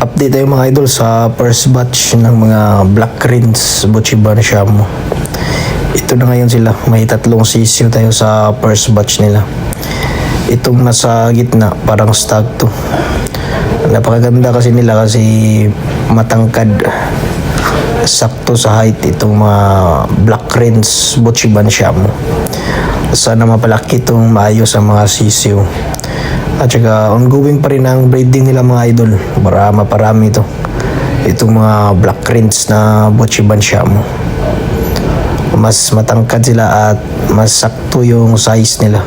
Update tayo mga idol sa first batch ng mga Black Rins Buchiban Shamu. Ito na ngayon sila. May 3 sisiyo tayo sa first batch nila. Itong nasa gitna parang stag to. Napakaganda kasi nila kasi matangkad. Sakto sa height itong mga Black Rins Buchiban Shamu. Sana mapalaki itong maayos ang mga sisiyo. At saka ongoing pa rin ang breeding nila mga idol para maparami ito. Itong mga Black Rins na Buchiban Shamu. Mas matangkad sila at mas sakto yung size nila.